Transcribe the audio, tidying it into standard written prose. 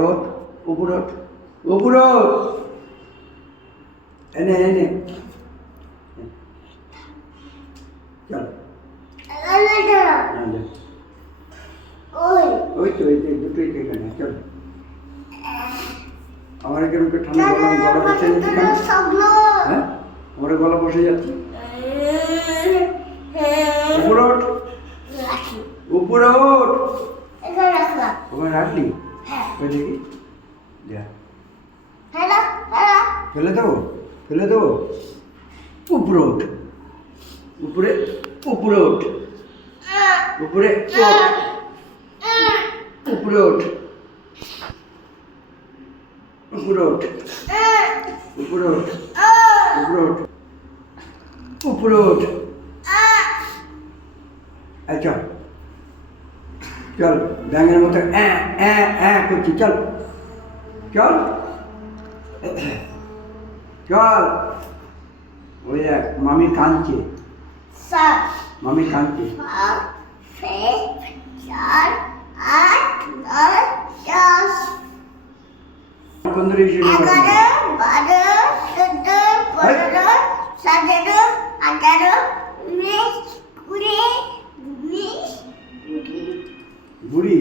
ওঠ উপরে ওঠ উপরে ওঠ এনে এনে চল ওই তো দুটোই তো এখানে চল আমার এখানে ঠান্ডা গলা বসে যাচ্ছে হ্যাঁ আমার গলা বসে যাচ্ছে উপরে ওঠ উপরে ওঠ ওখানে রাখলি ওই দেখি দেখ ফেলে দেবো উপরে ওঠ উপরে উপরে ওঠ উপরে উপরে ওঠ উপরে ওঠ উপরে ওঠ উপরে ওঠ উপরে ওঠ আচ্ছা চল ব্যাঙের মতো করছি চল চল চল ওই দেখ মামি কাঁদছে মামি কাঁদছে কোন ধরে বুড়ি